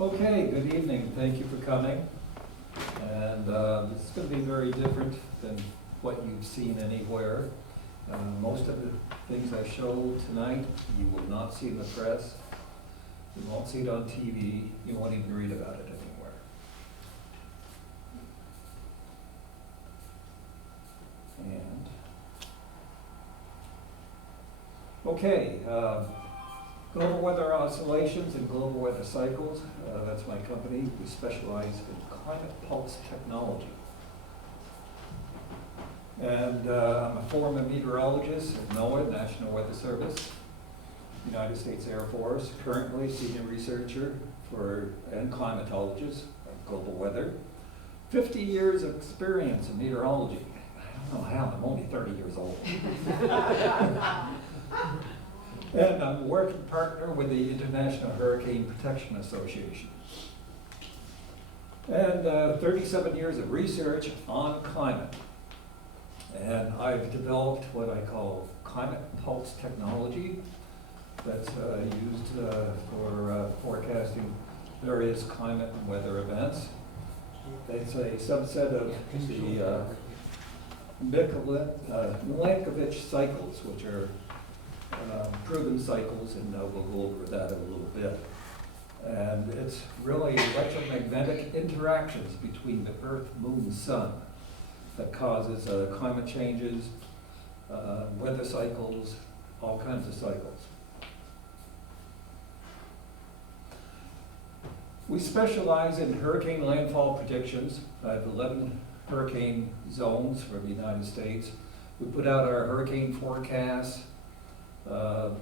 Okay, good evening. Thank you for coming. And it's going to be very different than what you've seen anywhere. Most of the things I show tonight, you will not see in the press. You won't see it on TV. You won't even read about it anywhere. And okay, global weather oscillations and global weather cycles. That's my company. We specialize in climate pulse technology. And I'm a former meteorologist at NOAA, National Weather Service, United States Air Force, currently senior researcher and climatologist of global weather. 50 years of experience in meteorology. I don't know how, I'm only 30 years old. And I'm a working partner with the International Hurricane Protection Association. And 37 years of research on climate. And I've developed what I call climate pulse technology that's used for forecasting various climate and weather events. It's a subset of the Milankovitch cycles, which are proven cycles, and we'll go over that a little bit. And it's really electromagnetic interactions between the Earth, Moon, Sun that causes climate changes, weather cycles, all kinds of cycles. We specialize in hurricane landfall predictions. I have 11 hurricane zones for the United States. We put out our hurricane forecasts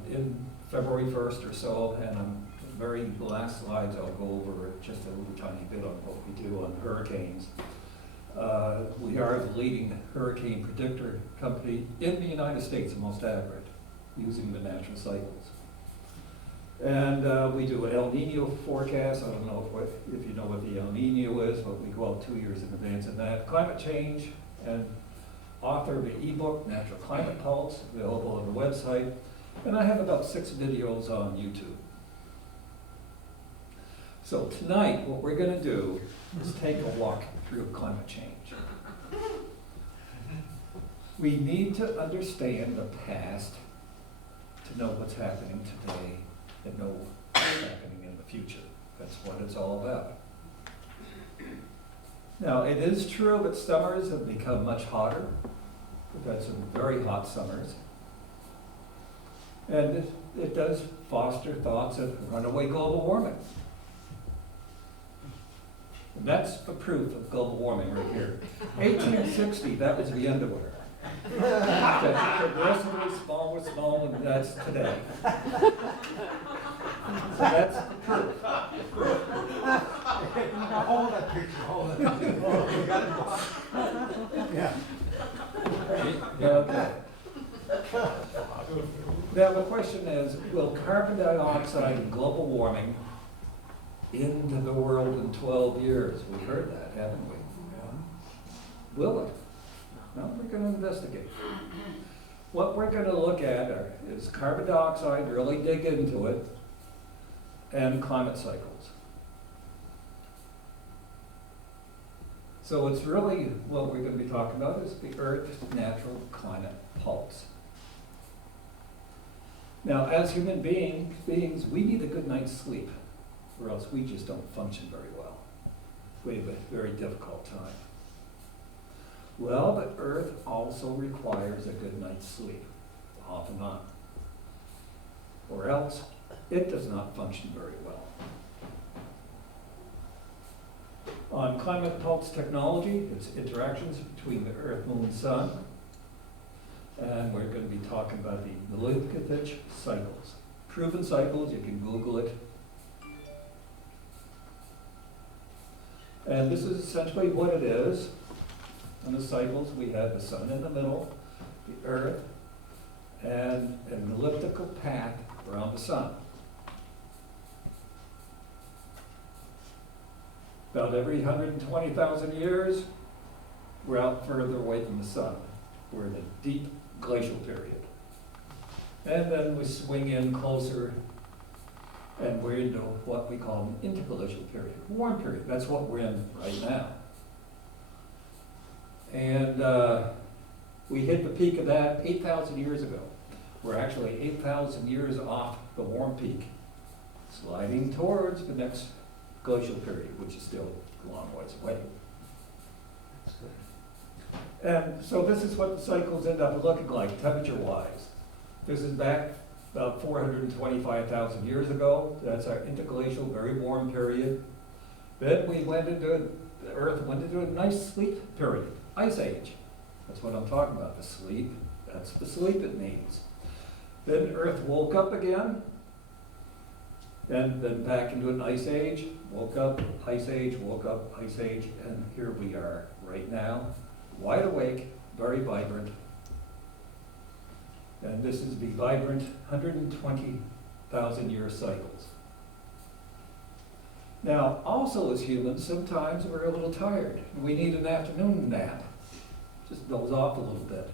in February 1st or so, and the very last slides I'll go over just a little tiny bit on what we do on hurricanes. We are the leading hurricane predictor company in the United States, the most accurate, using the natural cycles. And we do an El Nino forecast. I don't know if you know what the El Nino is, but we go out 2 years in advance of that. Climate change, and author of the ebook, Natural Climate Pulse, available on the website. And I have about 6 videos on YouTube. So tonight, what we're going to do is take a walk through climate change. We need to understand the past to know what's happening today and know what's happening in the future. That's what it's all about. Now, it is true that summers have become much hotter. We've had some very hot summers. And it does foster thoughts of runaway global warming. And that's the proof of global warming right here. 1860, that was the underwear. Progressively small, and that's today. So that's the proof. Hold that picture, hold that picture. Yeah. Okay. Now the question is, will carbon dioxide and global warming into the world in 12 years? We've heard that, haven't we? Yeah. Will it? No, we're going to investigate. What we're going to look at is carbon dioxide, really dig into it, and climate cycles. So it's really, what we're going to be talking about is the Earth's natural climate pulse. Now, as human beings, we need a good night's sleep, or else we just don't function very well. We have a very difficult time. Well, the Earth also requires a good night's sleep, often not, or else it does not function very well. On climate pulse technology, it's interactions between the Earth, Moon, Sun, and we're going to be talking about the Milankovitch cycles. Proven cycles, you can Google it. And this is essentially what it is. In the cycles, we have the sun in the middle, the Earth, and an elliptical path around the sun. About every 120,000 years, we're out further away from the sun. We're in a deep glacial period. And then we swing in closer and we're into what we call an interglacial period, warm period. That's what we're in right now. And we hit the peak of that 8,000 years ago. We're actually 8,000 years off the warm peak, sliding towards the next glacial period, which is still a long ways away. And so this is what the cycles end up looking like temperature-wise. This is back about 425,000 years ago. That's our interglacial, very warm period. Then we went into, the Earth went into a nice sleep period, ice age. That's what I'm talking about, the sleep. That's the sleep it needs. Then Earth woke up again, and then back into an ice age, woke up, ice age, woke up, ice age, and here we are right now, wide awake, very vibrant. And this is the vibrant 120,000 year cycles. Now, also as humans, sometimes we're a little tired. We need an afternoon nap. Just doze off a little bit.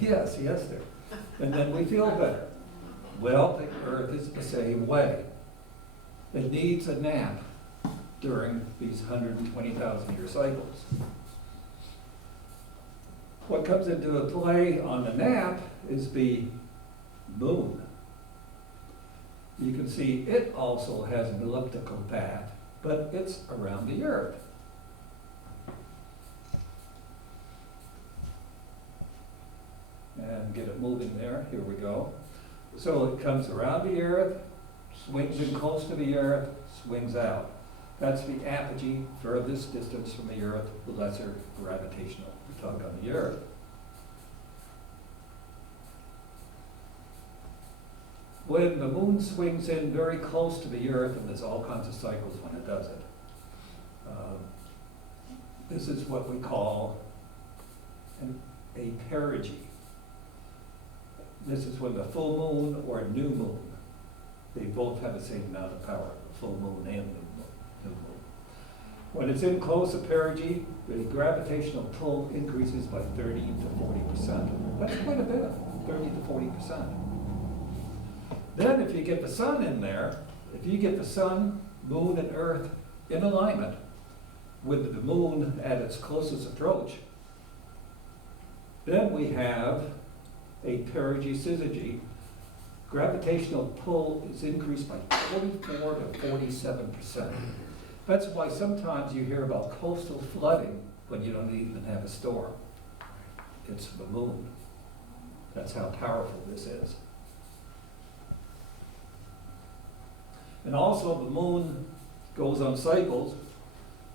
Yes, there. And then we feel better. Well, the Earth is the same way. It needs a nap during these 120,000 year cycles. What comes into play on the nap is the moon. You can see it also has an elliptical path, but it's around the Earth. And get it moving there, here we go. So it comes around the Earth, swings in close to the Earth, swings out. That's the apogee, furthest distance from the Earth, the lesser gravitational tug on the Earth. When the moon swings in very close to the Earth, and there's all kinds of cycles when it does it, this is what we call a perigee. This is when the full moon or new moon, they both have the same amount of power, the full moon and new moon. When it's in close to perigee, the gravitational pull increases by 30 to 40%. That's quite a bit, 30 to 40%. Then if you get the sun in there, if you get the sun, moon, and Earth in alignment with the moon at its closest approach, then we have a perigee syzygy. Gravitational pull is increased by 44 to 47%. That's why sometimes you hear about coastal flooding when you don't even have a storm. It's the moon. That's how powerful this is. And also the moon goes on cycles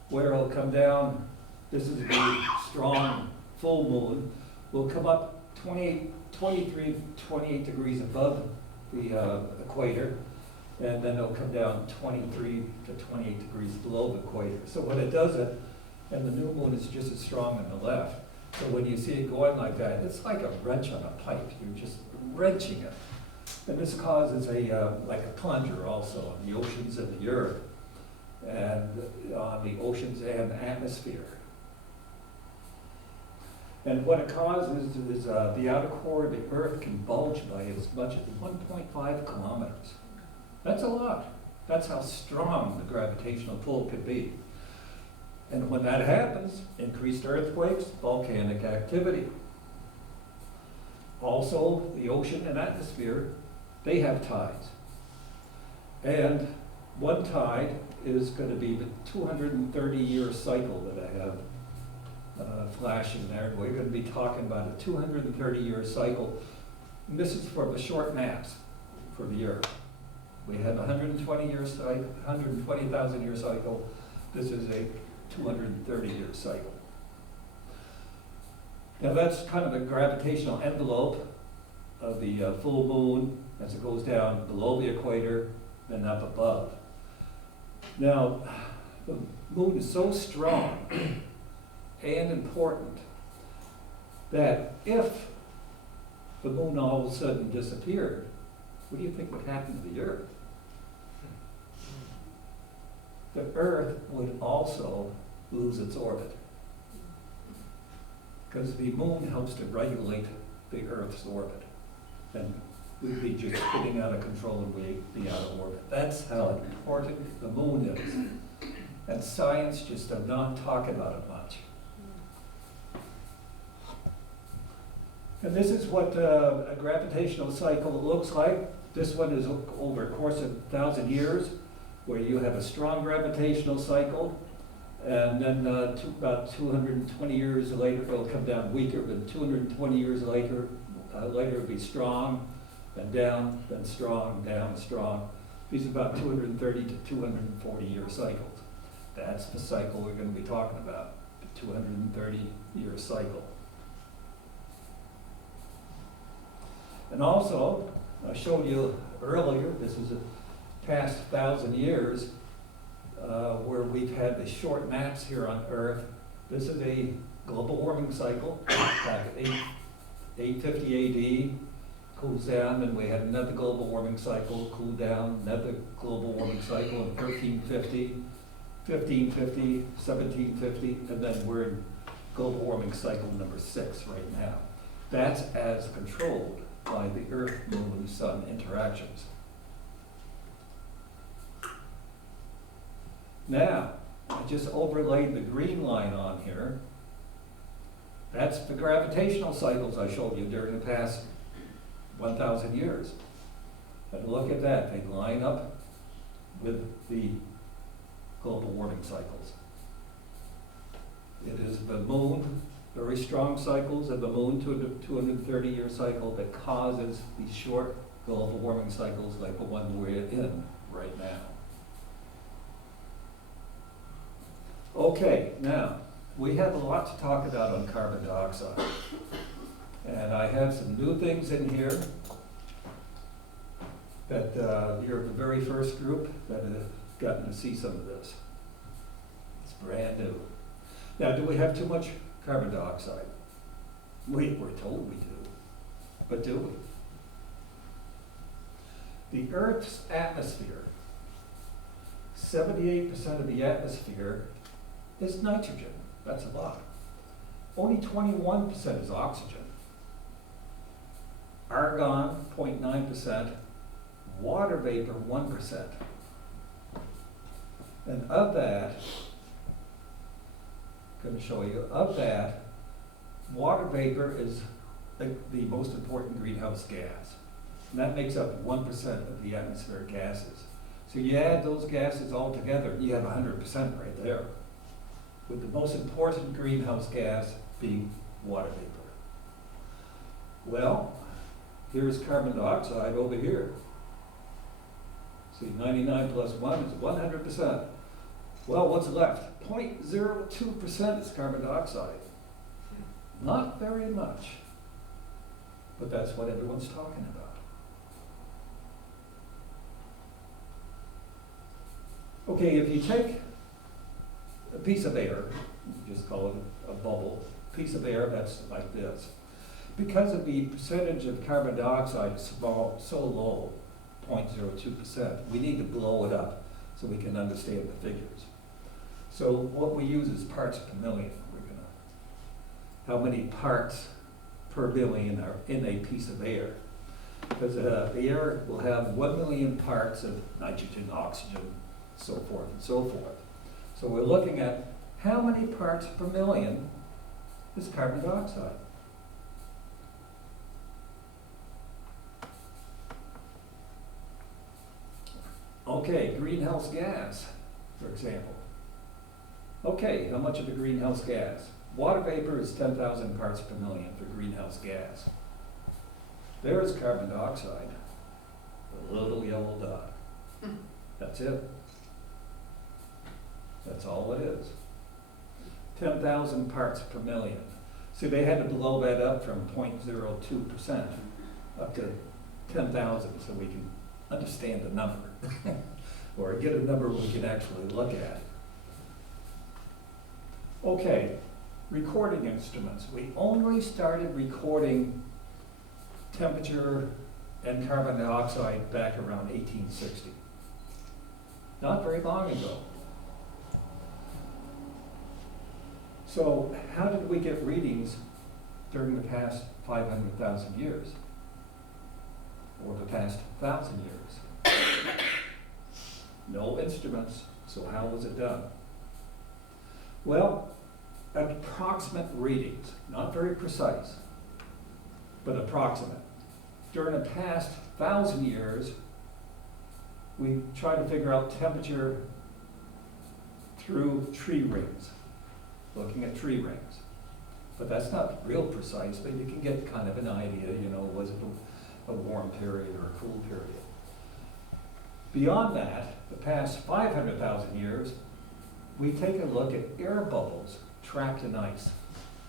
where it'll come down. This is a strong full moon. Will come up 23, 28 degrees above the equator, and then it'll come down 23 to 28 degrees below the equator. So when it does it, and the new moon is just as strong on the left, so when you see it going like that, it's like a wrench on a pipe. You're just wrenching it. And this causes like a plunger also on the oceans and the Earth, and on the oceans and the atmosphere. And what it causes is the outer core of the Earth can bulge by as much as 1.5 kilometers. That's a lot. That's how strong the gravitational pull could be. And when that happens, increased earthquakes, volcanic activity. Also, the ocean and atmosphere, they have tides. And one tide is going to be the 230-year cycle that I have flashing there. We're going to be talking about a 230-year cycle. And this is for the short naps for the Earth. We have a 120-year cycle, 120,000-year cycle. This is a 230-year cycle. Now that's kind of the gravitational envelope of the full moon as it goes down below the equator, then up above. Now, the moon is so strong and important that if the moon all of a sudden disappeared, what do you think would happen to the Earth? The Earth would also lose its orbit, because the moon helps to regulate the Earth's orbit. And we'd be just spinning out of control and we'd be out of orbit. That's how important the moon is. And science just does not talk about it much. And this is what a gravitational cycle looks like. This one is over a course of 1,000 years, where you have a strong gravitational cycle, and then about 220 years later, it'll come down weaker, but 220 years later it'll be strong, then down, then strong, down, strong. These are about 230 to 240 year cycles. That's the cycle we're going to be talking about, the 230-year cycle. And also, I showed you earlier, this is a past 1,000 years, where we've had the short maps here on Earth. This is a global warming cycle back at 850 AD, cools down, and we had another global warming cycle, cooled down, another global warming cycle in 1350, 1550, 1750, and then we're in global warming cycle number 6 right now. That's as controlled by the Earth, Moon, Sun interactions. Now, I just overlaid the green line on here. That's the gravitational cycles I showed you during the past 1,000 years. And look at that, they line up with the global warming cycles. It is the moon, very strong cycles of the moon to a 230-year cycle that causes these short global warming cycles like the one we're in right now. Okay, now, we have a lot to talk about on carbon dioxide. And I have some new things in here that you're the very first group that have gotten to see some of this. It's brand new. Now, do we have too much carbon dioxide? We're told we do, but do we? The Earth's atmosphere, 78% of the atmosphere is nitrogen. That's a lot. Only 21% is oxygen. Argon, 0.9%. Water vapor, 1%. And of that, I'm going to show you, of that, water vapor is the most important greenhouse gas. And that makes up 1% of the atmospheric gases. So you add those gases all together, you have 100% right there, with the most important greenhouse gas being water vapor. Well, here's carbon dioxide over here. See, 99 plus 1 is 100%. Well, what's left? 0.02% is carbon dioxide. Not very much, but that's what everyone's talking about. Okay, if you take a piece of air, just call it a bubble, piece of air that's like this. Because of the percentage of carbon dioxide is so low, 0.02%, we need to blow it up so we can understand the figures. So what we use is parts per million. How many parts per billion are in a piece of air? Because the air will have 1 million parts of nitrogen, oxygen, so forth and so forth. So we're looking at how many parts per million is carbon dioxide. Okay, greenhouse gas, for example. Okay, how much of a greenhouse gas? Water vapor is 10,000 parts per million for greenhouse gas. There is carbon dioxide, a little yellow dot. That's it. That's all it is. 10,000 parts per million. So they had to blow that up from 0.02% up to 10,000 so we can understand the number or get a number we can actually look at. Okay, recording instruments. We only started recording temperature and carbon dioxide back around 1860. Not very long ago. So how did we get readings during the past 500,000 years? over the past 1,000 years. No instruments, so how was it done? Well, approximate readings, not very precise, but approximate. During the past 1,000 years, we tried to figure out temperature through tree rings, looking at tree rings. But that's not real precise, but you can get kind of an idea, was it a warm period or a cool period. Beyond that, the past 500,000 years, we take a look at air bubbles trapped in ice.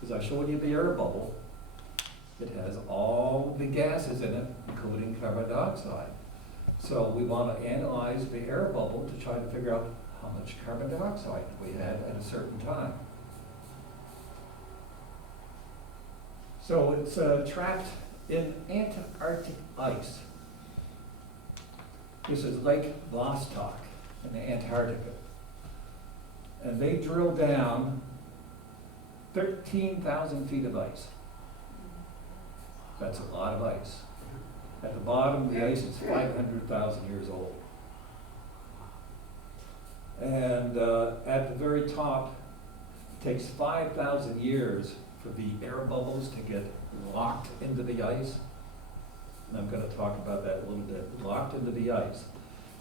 As I showed you the air bubble, it has all the gases in it, including carbon dioxide. So we want to analyze the air bubble to try to figure out how much carbon dioxide we had at a certain time. So it's trapped in Antarctic ice. This is Lake Vostok in Antarctica. And they drill down 13,000 feet of ice. That's a lot of ice. At the bottom, the ice is 500,000 years old. And at the very top, it takes 5,000 years for the air bubbles to get locked into the ice. And I'm going to talk about that a little bit, locked into the ice.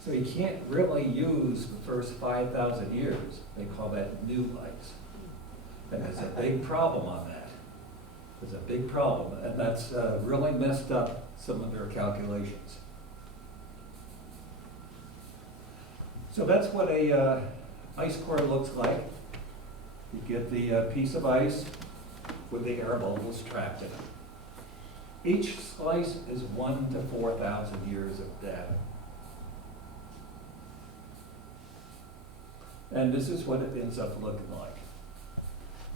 So you can't really use the first 5,000 years. They call that new ice. And there's a big problem on that. There's a big problem, and that's really messed up some of their calculations. So that's what a ice core looks like. You get the piece of ice with the air bubbles trapped in it. Each slice is 1 to 4,000 years of data. And this is what it ends up looking like.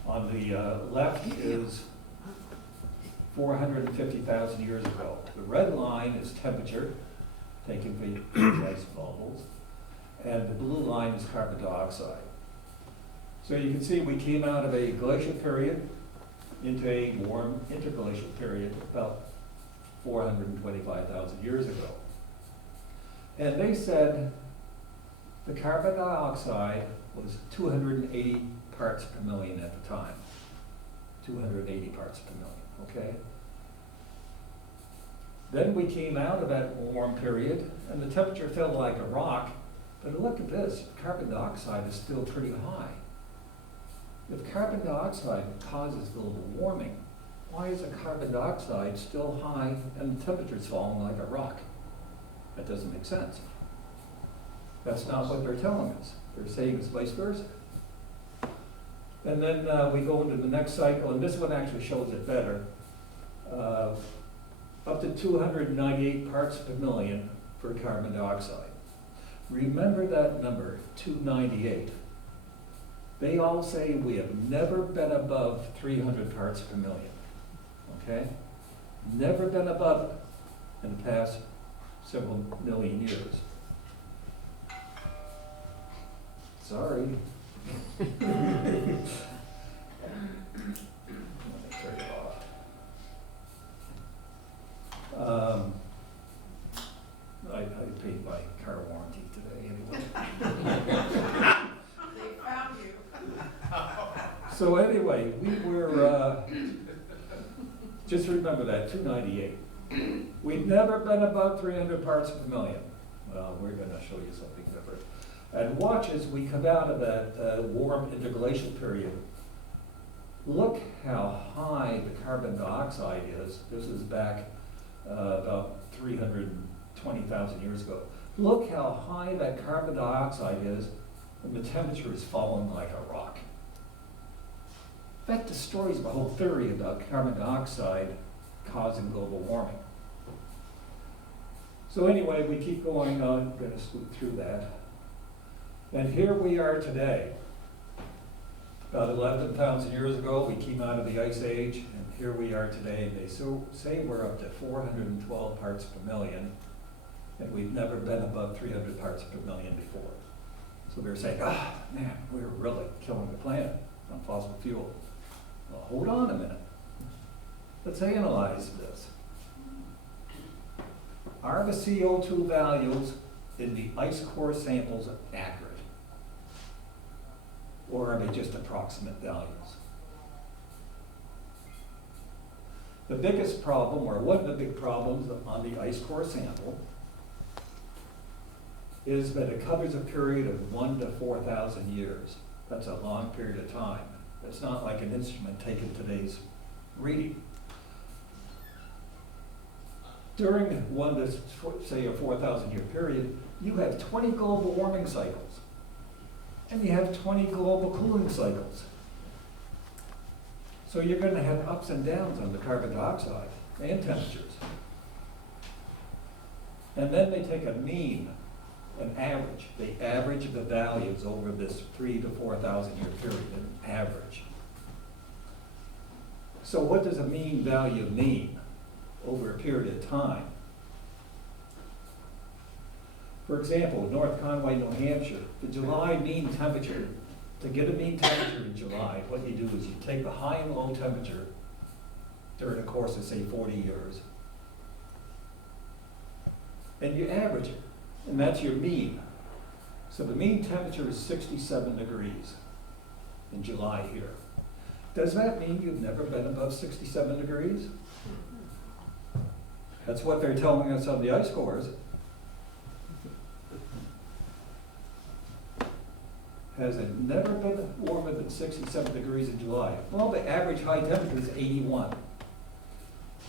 On the left is 450,000 years ago. The red line is temperature, taken from the ice bubbles, and the blue line is carbon dioxide. So you can see we came out of a glacial period into a warm interglacial period about 425,000 years ago. And they said the carbon dioxide was 280 parts per million at the time. 280 parts per million, okay? Then we came out of that warm period and the temperature fell like a rock, but look at this, carbon dioxide is still pretty high. If carbon dioxide causes global warming, why is the carbon dioxide still high and the temperature's falling like a rock? That doesn't make sense. That's not what they're telling us. They're saying it's vice versa. And then we go into the next cycle, and this one actually shows it better. Up to 298 parts per million for carbon dioxide. Remember that number, 298. They all say we have never been above 300 parts per million, okay? Never been above it in the past several million years. Sorry. Let me turn it off. I paid my car warranty today anyway. They found you. So anyway, we were, just remember that, 298. We've never been above 300 parts per million. Well, we're going to show you something different. And watch as we come out of that warm interglacial period. Look how high the carbon dioxide is. This is back about 320,000 years ago. Look how high that carbon dioxide is, and the temperature is falling like a rock. That destroys the whole theory about carbon dioxide causing global warming. So anyway, we keep going on. I'm going to scoot through that. And here we are today. About 11,000 years ago, we came out of the Ice Age, and here we are today. They say we're up to 412 parts per million, and we've never been above 300 parts per million before. So they're saying, man, we're really killing the planet on fossil fuel. Well, hold on a minute. Let's analyze this. are the CO2 values in the ice core samples accurate? Or are they just approximate values? The biggest problem, or one of the big problems on the ice core sample, is that it covers a period of 1 to 4,000 years. That's a long period of time. It's not like an instrument taking today's reading. During one to, say, a 4,000 year period, you have 20 global warming cycles, and you have 20 global cooling cycles. So you're going to have ups and downs on the carbon dioxide and temperatures. And then they take a mean, an average. They average the values over this 3 to 4,000 year period, an average. So what does a mean value mean over a period of time? For example, North Conway, New Hampshire, the July mean temperature, to get a mean temperature in July, what you do is you take the high and low temperature during the course of, say, 40 years, and you average it, and that's your mean. So the mean temperature is 67 degrees in July here. Does that mean you've never been above 67 degrees? That's what they're telling us on the ice cores. Has it never been warmer than 67 degrees in July? Well, the average high temperature is 81.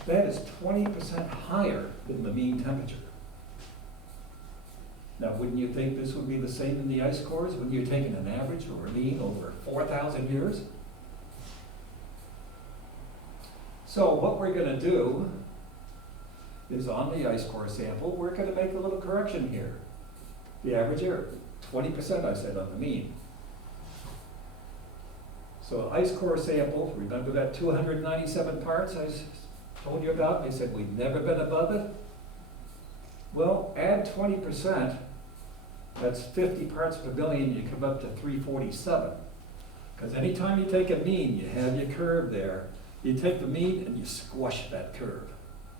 That is 20% higher than the mean temperature. Now, wouldn't you think this would be the same in the ice cores when you're taking an average or a mean over 4,000 years? So what we're going to do is on the ice core sample, we're going to make a little correction here. The average error, 20% I said on the mean. So ice core sample, remember that 297 parts I told you about? They said we've never been above it. Well, add 20%, that's 50 parts per billion, you come up to 347. Because anytime you take a mean, you have your curve there. You take the mean and you squash that curve.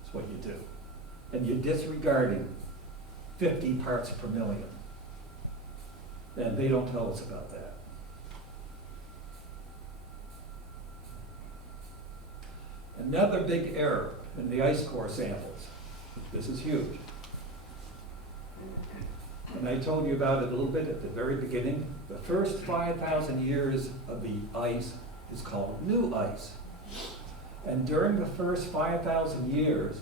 That's what you do. And you're disregarding 50 parts per million. And they don't tell us about that. Another big error in the ice core samples. This is huge. And I told you about it a little bit at the very beginning. The first 5,000 years of the ice is called new ice. And during the first 5,000 years,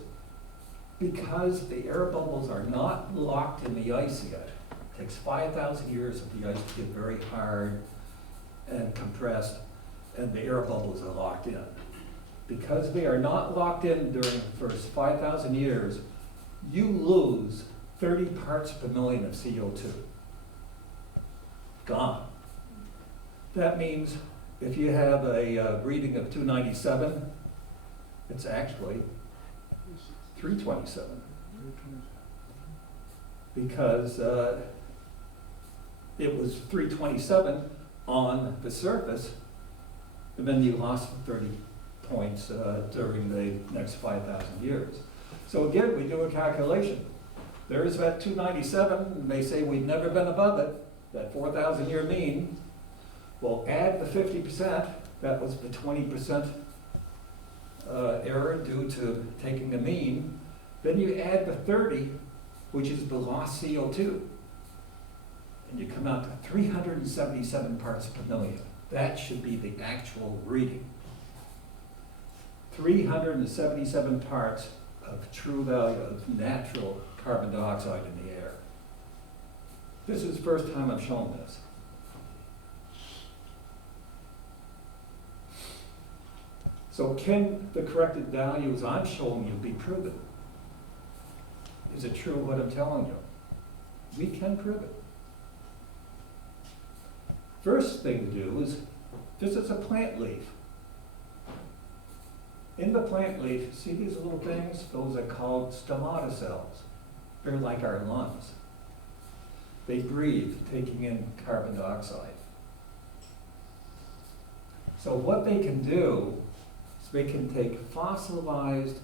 because the air bubbles are not locked in the ice yet, it takes 5,000 years of the ice to get very hard and compressed, and the air bubbles are locked in. Because they are not locked in during the first 5,000 years, you lose 30 parts per million of CO2. Gone. That means if you have a reading of 297, it's actually 327. Because it was 327 on the surface, and then you lost 30 points during the next 5,000 years. So again, we do a calculation. There's that 297, and they say we've never been above it, that 4,000 year mean. Well, add the 50%, that was the 20% error due to taking a mean. Then you add the 30, which is the lost CO2. And you come out to 377 parts per million. That should be the actual reading. 377 parts of true value of natural carbon dioxide in the air. This is the first time I've shown this. So can the corrected values I'm showing you be proven? Is it true what I'm telling you? We can prove it. First thing to do is, this is a plant leaf. In the plant leaf, see these little things? Those are called stomata cells. They're like our lungs. They breathe, taking in carbon dioxide. So what they can do is they can take fossilized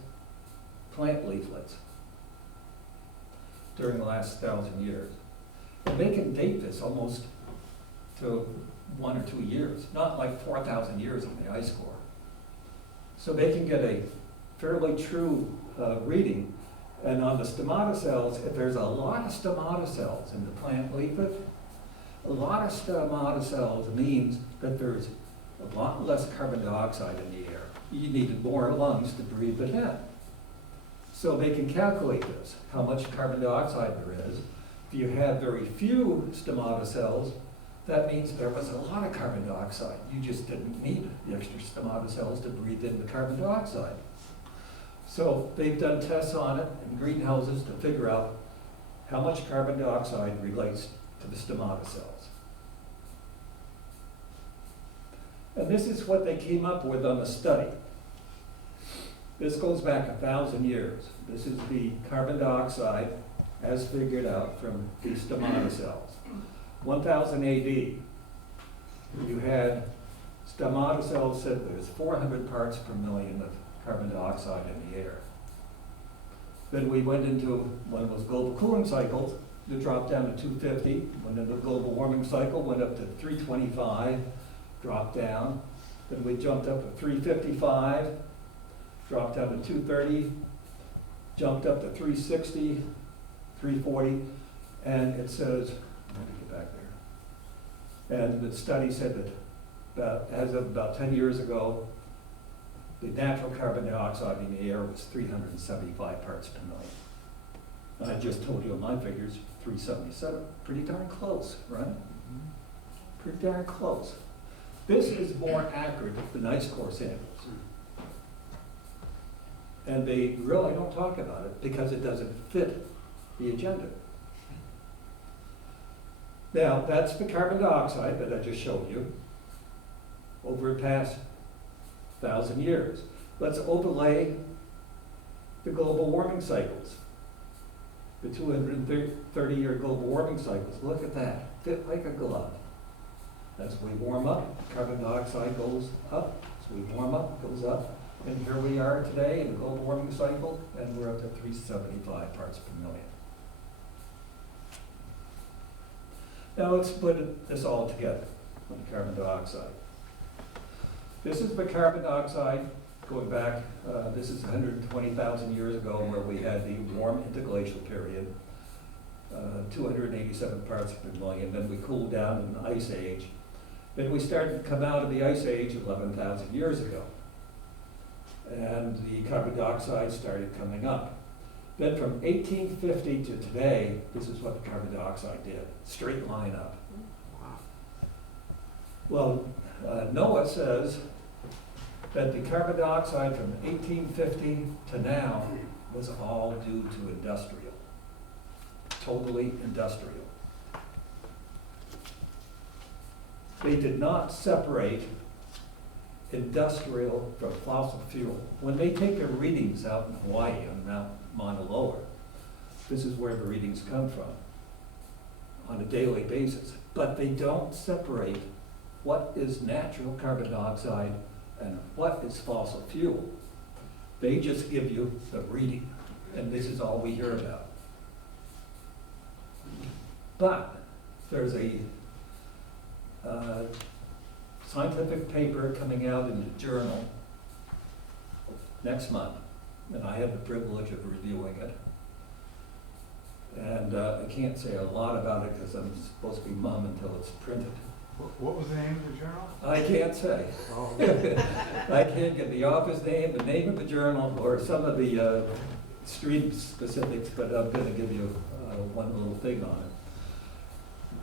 plant leaflets during the last 1,000 years. And they can date this almost to 1 or 2 years, not like 4,000 years on the ice core. So they can get a fairly true reading. And on the stomata cells, if there's a lot of stomata cells in the plant leaflet, a lot of stomata cells means that there's a lot less carbon dioxide in the air. You needed more lungs to breathe it in. So they can calculate this, how much carbon dioxide there is. If you had very few stomata cells, that means there was a lot of carbon dioxide. You just didn't need the extra stomata cells to breathe in the carbon dioxide. So they've done tests on it in greenhouses to figure out how much carbon dioxide relates to the stomata cells. And this is what they came up with on the study. This goes back 1,000 years. This is the carbon dioxide as figured out from the stomata cells. 1000 AD, you had stomata cells said there's 400 parts per million of carbon dioxide in the air. Then we went into one of those global cooling cycles, it dropped down to 250, went into the global warming cycle, went up to 325, dropped down. Then we jumped up to 355, dropped down to 230, jumped up to 360, 340, and it says, let me get back there. And the study said that as of about 10 years ago, the natural carbon dioxide in the air was 375 parts per million. And I just told you on my figures, 377. Pretty darn close, right? Pretty darn close. This is more accurate than ice core samples. And they really don't talk about it because it doesn't fit the agenda. Now, that's the carbon dioxide that I just showed you over the past 1,000 years. Let's overlay the global warming cycles, the 230-year global warming cycles. Look at that, fit like a glove. As we warm up, carbon dioxide goes up. As we warm up, it goes up. And here we are today in the global warming cycle, and we're up to 375 parts per million. Now let's put this all together on the carbon dioxide. This is the carbon dioxide going back, this is 120,000 years ago where we had the warm interglacial period, 287 parts per million. Then we cooled down in the ice age. Then we started to come out of the ice age 11,000 years ago. And the carbon dioxide started coming up. Then from 1850 to today, this is what the carbon dioxide did, straight line up. Well, NOAA says that the carbon dioxide from 1850 to now was all due to industrial, totally industrial. They did not separate industrial from fossil fuel. When they take their readings out in Hawaii on Mount Mauna Loa, this is where the readings come from on a daily basis. But they don't separate what is natural carbon dioxide and what is fossil fuel. They just give you the reading, and this is all we hear about. But there's a scientific paper coming out in the journal next month, and I had the privilege of reviewing it. And I can't say a lot about it because I'm supposed to be mum until it's printed. What was the name of the journal? I can't say. Oh. I can't get the author's name, the name of the journal, or some of the stream specifics, but I'm going to give you one little thing on it.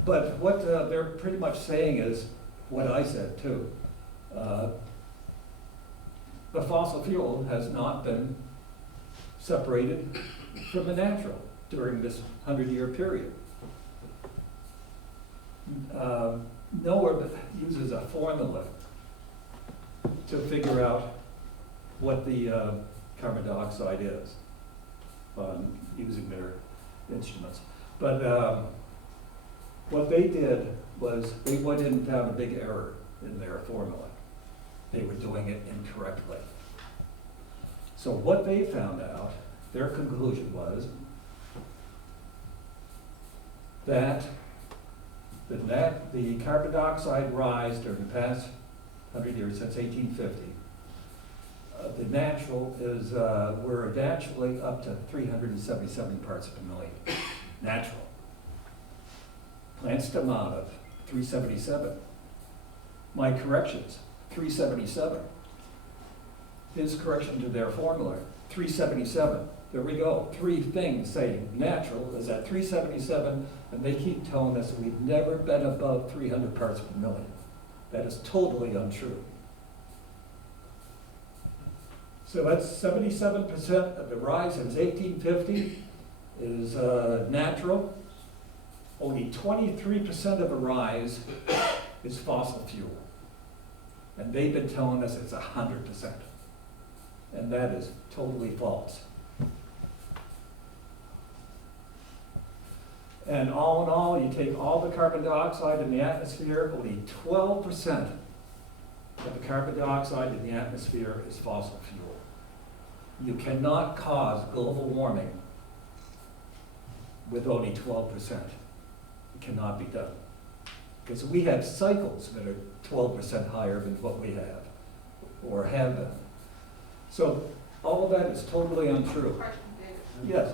But what they're pretty much saying is what I said too. The fossil fuel has not been separated from the natural during this 100-year period. NOAA uses a formula to figure out what the carbon dioxide is using their instruments. But what they did was they went in and found a big error in their formula. They were doing it incorrectly. So what they found out, their conclusion was that the carbon dioxide rise during the past 100 years, since 1850, the natural is, we're naturally up to 377 parts per million, natural. Plants come out of 377. My corrections, 377. His correction to their formula, 377. There we go, three things saying natural is at 377, and they keep telling us we've never been above 300 parts per million. That is totally untrue. So that's 77% of the rise since 1850 is natural. Only 23% of the rise is fossil fuel. And they've been telling us it's 100%. And that is totally false. And all in all, you take all the carbon dioxide in the atmosphere, only 12% of the carbon dioxide in the atmosphere is fossil fuel. You cannot cause global warming with only 12%. It cannot be done. Because we have cycles that are 12% higher than what we have, or have been. So all of that is totally untrue. Question, David. Yes.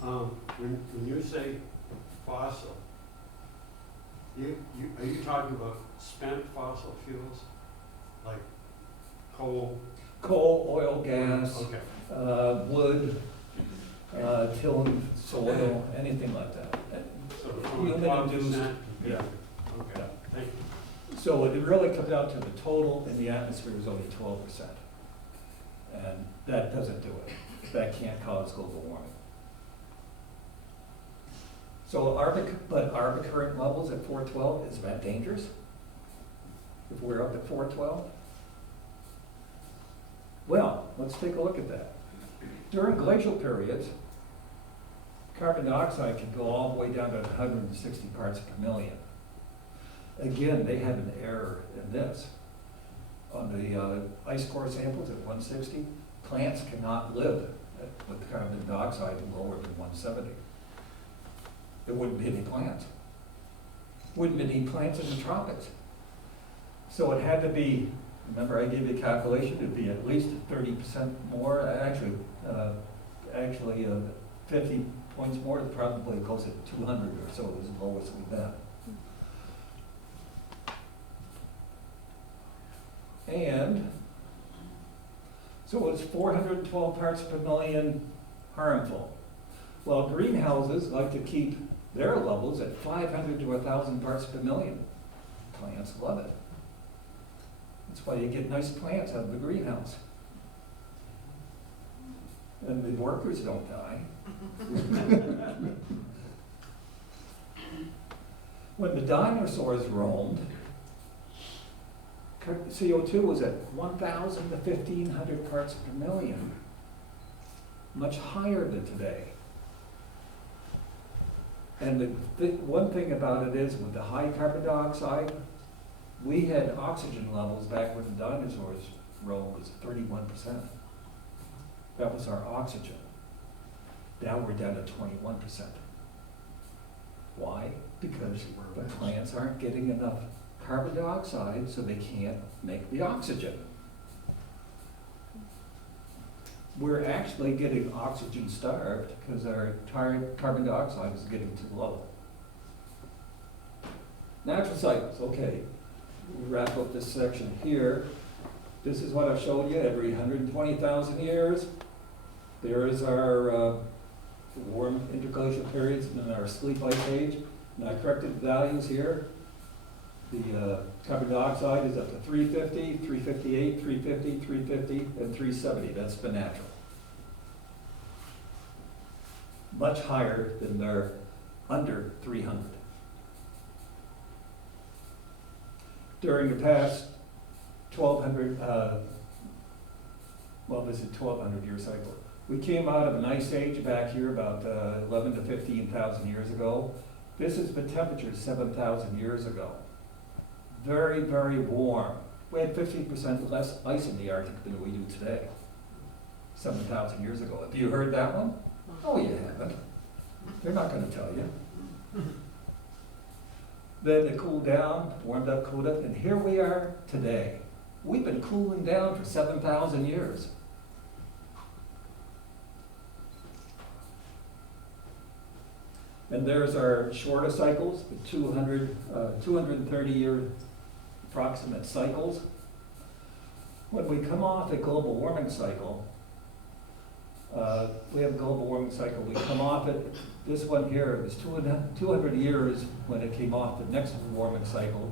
When you say fossil, are you talking about spent fossil fuels, like coal? Coal, oil, gas, Okay. wood, tilling soil, anything like that. So Human 12%. induced. Yeah. Yeah. Okay, thank you. So it really comes out to the total in the atmosphere is only 12%. And that doesn't do it. That can't cause global warming. So are the current levels at 412, is that dangerous? If we're up at 412? Well, let's take a look at that. During glacial periods, carbon dioxide can go all the way down to 160 parts per million. Again, they had an error in this. On the ice core samples at 160, plants cannot live with carbon dioxide lower than 170. There wouldn't be any plants. Wouldn't be any plants in the tropics. So it had to be, remember I gave you a calculation, it'd be at least 30% more, actually 50 points more, probably close to 200 or so is the lowest we've been. And so it's 412 parts per million harmful. Well, greenhouses like to keep their levels at 500 to 1,000 parts per million. Plants love it. That's why you get nice plants out of the greenhouse. And the workers don't die. When the dinosaurs roamed, CO2 was at 1,000 to 1,500 parts per million, much higher than today. And the one thing about it is, with the high carbon dioxide, we had oxygen levels back when the dinosaurs roamed was 31%. That was our oxygen. Now we're down to 21%. Why? Because the plants aren't getting enough carbon dioxide, so they can't make the oxygen. We're actually getting oxygen starved because our carbon dioxide is getting too low. Natural cycles, okay. We wrap up this section here. This is what I've showed you every 120,000 years. There is our warm interglacial periods and then our sleep ice age. And I corrected the values here. The carbon dioxide is up to 350, 358, 350, 350, and 370. That's the natural. Much higher than their under 300. During the past 1,200, well, this is 1,200 year cycle. We came out of an ice age back here about 11 to 15,000 years ago. This is the temperature 7,000 years ago. Very, very warm. We had 50% less ice in the Arctic than we do today, 7,000 years ago. Have you heard that one? Oh, you haven't. They're not going to tell you. Then it cooled down, warmed up, cooled up, and here we are today. We've been cooling down for 7,000 years. And there's our shorter cycles, the 230-year approximate cycles. When we come off a global warming cycle, we have a global warming cycle, we come off it, this one here is 200 years when it came off the next warming cycle,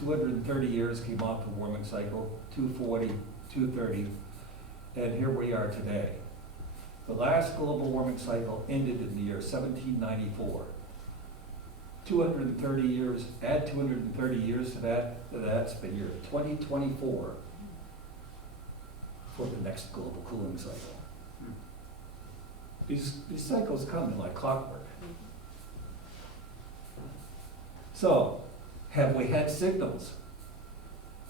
230 years came off the warming cycle, 240, 230, and here we are today. The last global warming cycle ended in the year 1794. 230 years, add 230 years to that, that's the year 2024 for the next global cooling cycle. These cycles come like clockwork. So, have we had signals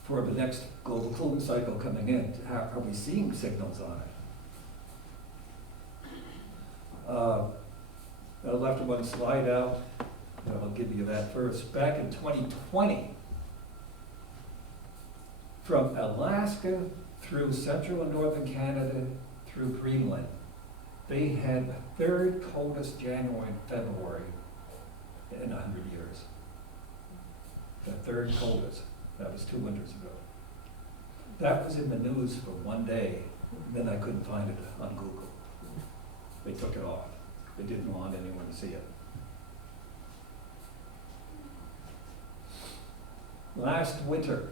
for the next global cooling cycle coming in? Are we seeing signals on it? I left one slide out, and I'll give you that first. Back in 2020, from Alaska through central and northern Canada through Greenland, they had the third coldest January and February in 100 years. The third coldest. That was 2 winters ago. That was in the news for one day, and then I couldn't find it on Google. They took it off. They didn't want anyone to see it. Last winter,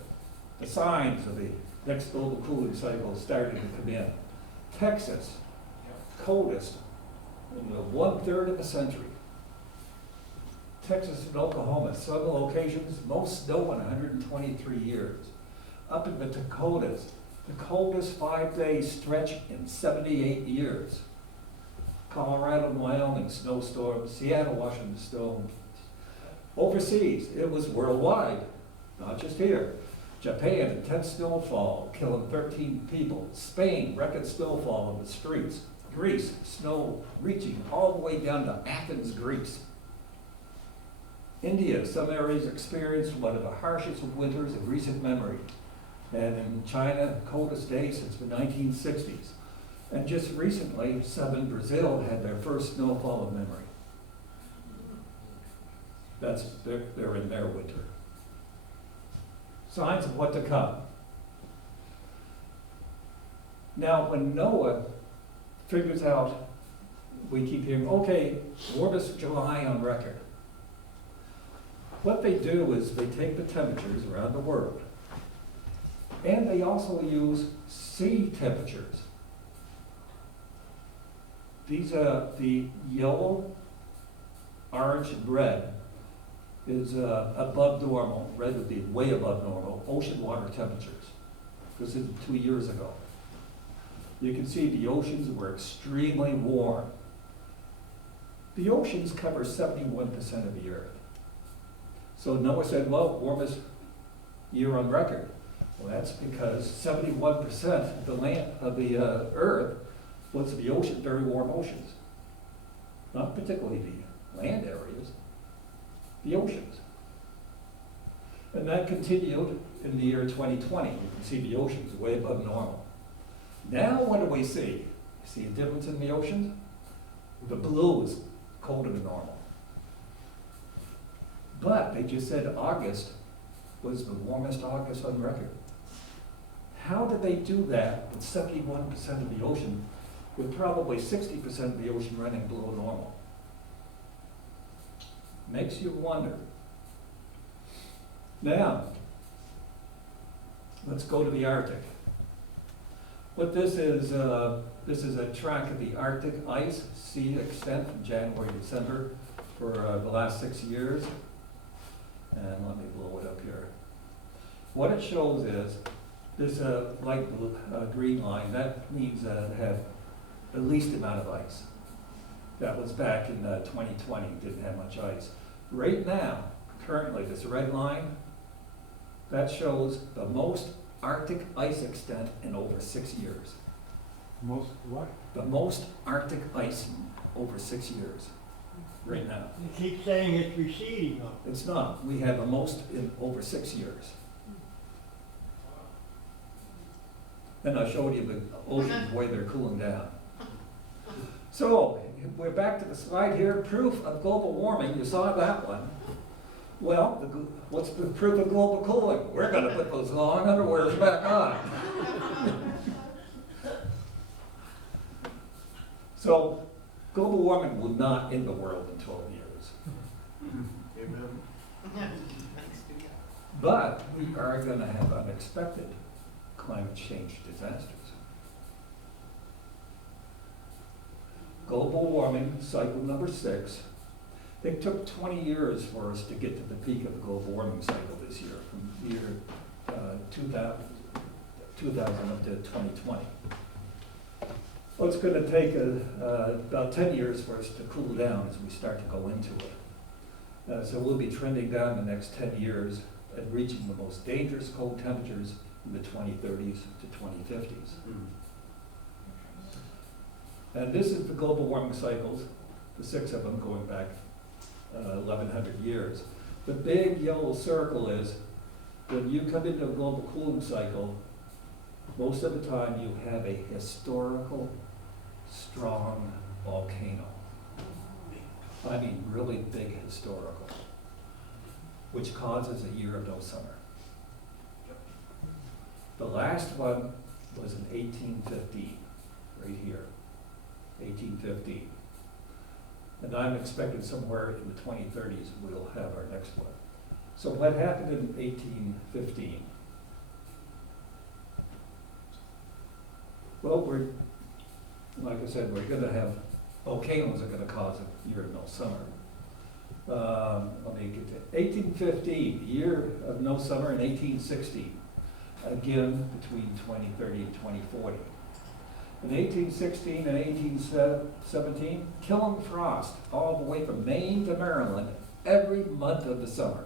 the signs of the next global cooling cycle started to come in. Texas, coldest in the 1/3 of a century. Texas and Oklahoma, some locations, most snow in 123 years. Up in the Dakotas, the coldest 5-day stretch in 78 years. Colorado and Wyoming, snowstorm. Seattle, Washington, snow. Overseas, it was worldwide, not just here. Japan, intense snowfall, killing 13 people. Spain, record snowfall in the streets. Greece, snow reaching all the way down to Athens, Greece. India, some areas experienced one of the harshest winters in recent memory. And in China, coldest day since the 1960s. And just recently, southern Brazil had their first snowfall of memory. They're in their winter. Signs of what to come. Now, when Noah figures out, we keep hearing, okay, warmest July on record. What they do is they take the temperatures around the world, and they also use sea temperatures. These are the yellow, orange, and red is above normal. Red would be way above normal, ocean water temperatures. This is 2 years ago. You can see the oceans were extremely warm. The oceans cover 71% of the earth. So Noah said, well, warmest year on record. Well, that's because 71% of the land of the earth was the ocean, very warm oceans. Not particularly the land areas, the oceans. And that continued in the year 2020. You can see the oceans way above normal. Now what do we see? See a difference in the oceans? The blue is colder than normal. But they just said August was the warmest August on record. How did they do that with 71% of the ocean, with probably 60% of the ocean running below normal? Makes you wonder. Now, let's go to the Arctic. What this is a track of the Arctic ice sea extent from January to December for the last 6 years. And let me blow it up here. What it shows is this light blue, green line. That means it had the least amount of ice. That was back in 2020, didn't have much ice. Right now, currently, this red line, that shows the most Arctic ice extent in over 6 years. Most what? The most Arctic ice in over 6 years. right now. You keep saying it's receding though. It's not. We have the most in over 6 years. And I showed you the oceans where they're cooling down. So, we're back to the slide here, proof of global warming. You saw that one. Well, what's the proof of global cooling? We're gonna put those long underwears back on. So, global warming will not end the world in 12 years. Amen. But we are gonna have unexpected climate change disasters. Global warming, cycle number 6. It took 20 years for us to get to the peak of the global warming cycle this year, from the year 2000 up to 2020. Well, it's going to take about 10 years for us to cool down as we start to go into it. So we'll be trending down the next 10 years and reaching the most dangerous cold temperatures in the 2030s to 2050s. And this is the global warming cycles, the 6 of them going back 1,100 years. The big yellow circle is when you come into a global cooling cycle, most of the time you have a historical, strong volcano. I mean, really big historical, which causes a year of no summer. The last one was in 1815, right here, 1815. And I'm expecting somewhere in the 2030s we'll have our next one. So what happened in 1815? Well, like I said, we're gonna have, volcanoes are gonna cause a year of no summer. Let me get to 1815, year of no summer in 1816. Again, between 2030 and 2040. In 1816 and 1817, killing frost all the way from Maine to Maryland every month of the summer.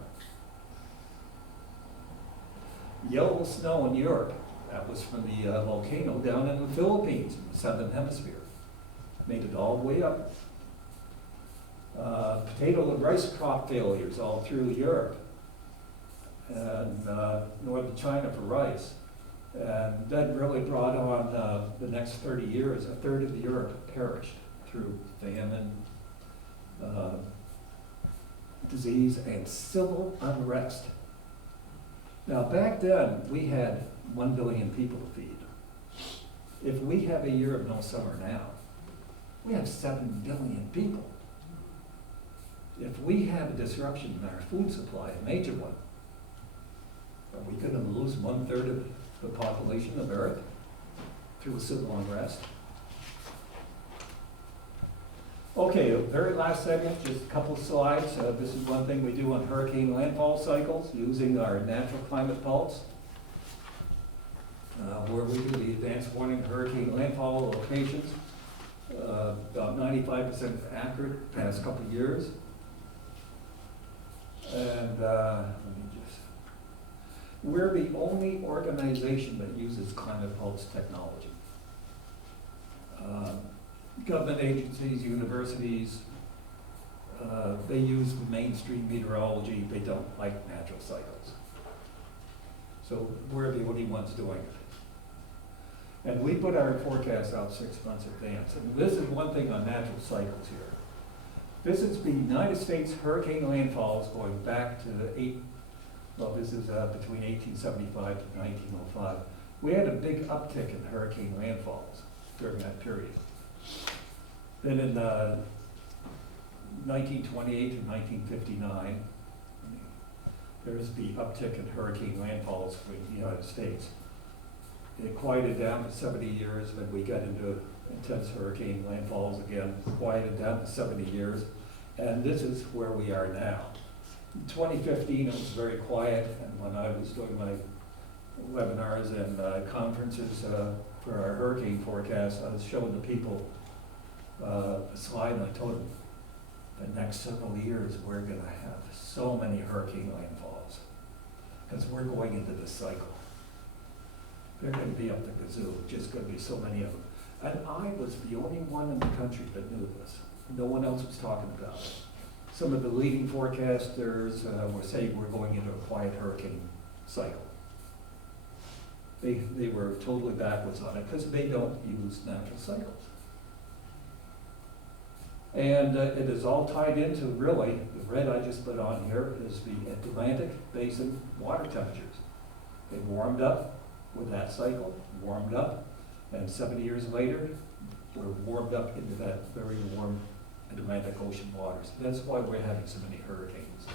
Yellow snow in Europe, that was from the volcano down in the Philippines in the southern hemisphere. Made it all the way up. Potato and rice crop failures all through Europe and northern China for rice. And that really brought on the next 30 years, a third of Europe perished through famine, disease, and civil unrest. Now back then, we had 1 billion people to feed. If we have a year of no summer now, we have 7 billion people. If we have a disruption in our food supply, a major one, are we going to lose 1/3 of the population of Earth through a civil unrest? Okay, the very last segment, just a couple of slides. This is one thing we do on hurricane landfall cycles using our natural climate pulse, where we do the advanced warning hurricane landfall locations. About 95% accurate the past couple of years. And we're the only organization that uses climate pulse technology. Government agencies, universities, they use mainstream meteorology. They don't like natural cycles. So we're the only ones doing it. And we put our forecast out 6 months in advance. And this is one thing on natural cycles here. This is the United States hurricane landfalls going back to this is between 1875 to 1905. We had a big uptick in hurricane landfalls during that period. Then in 1928 to 1959, there's the uptick in hurricane landfalls for the United States. It quieted down for 70 years, then we got into intense hurricane landfalls again, quieted down for 70 years, and this is where we are now. In 2015, it was very quiet, and when I was doing my webinars and conferences for our hurricane forecast, I was showing the people a slide, and I told them, the next several years, we're gonna have so many hurricane landfalls, because we're going into this cycle. They're gonna be up the kazoo, just gonna be so many of them. And I was the only one in the country that knew this. No one else was talking about it. some of the leading forecasters were saying we're going into a quiet hurricane cycle. They were totally backwards on it because they don't use natural cycles. And it is all tied into, really, the red I just put on here is the Atlantic Basin water temperatures. They warmed up with that cycle, warmed up, and 70 years later, we're warmed up into that very warm Atlantic Ocean waters. That's why we're having so many hurricanes.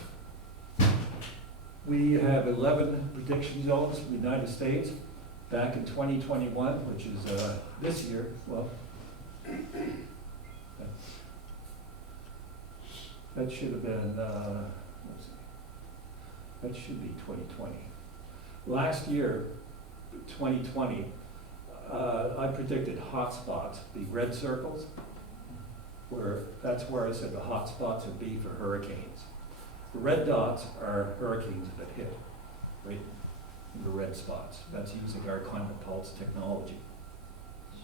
We have 11 prediction zones for the United States. Back in 2021, which is this year, well, that should have been, let's see, that should be 2020. Last year, 2020, I predicted hot spots, the red circles, that's where I said the hot spots would be for hurricanes. The red dots are hurricanes that hit, right? The red spots. That's using our climate pulse technology.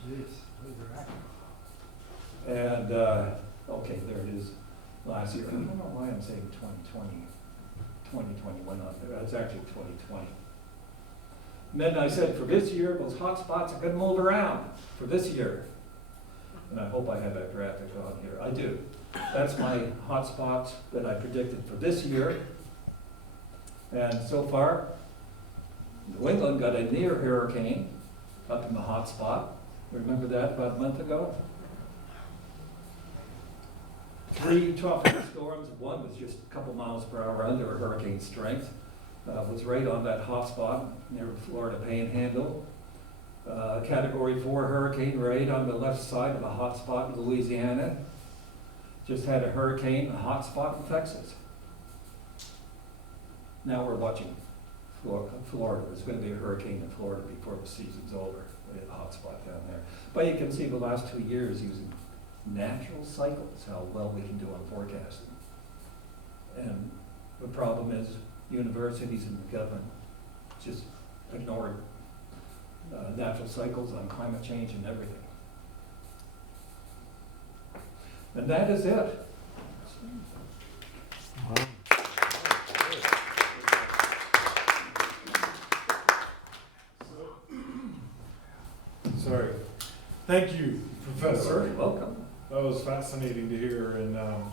Jeez, those are active. And, okay, there it is, last year. I don't know why I'm saying 2020, 2021 on there. That's actually 2020. And then I said, for this year, those hot spots are gonna move around for this year. And I hope I have that graphic on here. I do. That's my hot spots that I predicted for this year. And so far, New England got a near hurricane up in the hot spot. Remember that about a month ago? 3 tropical storms, one was just a couple miles per hour under hurricane strength, was right on that hot spot near the Florida Panhandle. Category 4 hurricane right on the left side of the hot spot in Louisiana. Just had a hurricane, a hot spot in Texas. Now we're watching Florida. There's going to be a hurricane in Florida before the season's over. We have a hot spot down there. But you can see the last 2 years using natural cycles, how well we can do on forecasting. And the problem is universities and the government just ignore natural cycles on climate change and everything. And that is it. Sorry. Thank you, Professor. You're welcome. That was fascinating to hear, and I'm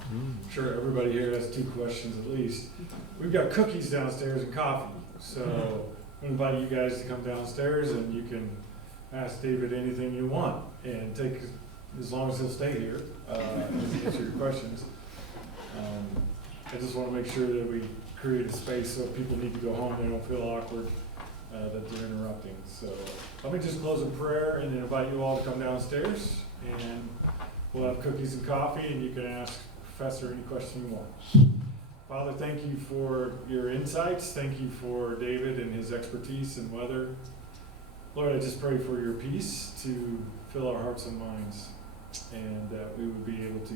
sure everybody here has 2 questions at least. We've got cookies downstairs and coffee, so I'm inviting you guys to come downstairs and you can ask David anything you want and take as long as he'll stay here to answer your questions. I just want to make sure that we create a space so if people need to go home, they don't feel awkward that they're interrupting. So let me just close in prayer and then invite you all to come downstairs, and we'll have cookies and coffee, and you can ask Professor any question you want. Father, thank you for your insights. Thank you for David and his expertise in weather. Lord, I just pray for your peace to fill our hearts and minds, and that we would be able to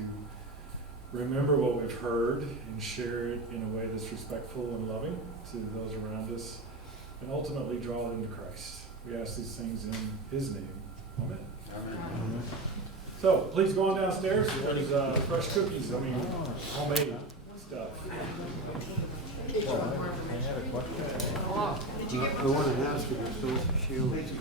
remember what we've heard and share it in a way that's respectful and loving to those around us, and ultimately draw them to Christ. We ask these things in his name. Amen. Amen. So please go on downstairs. There's fresh cookies, homemade stuff. I had a question. I want to ask you if those shields.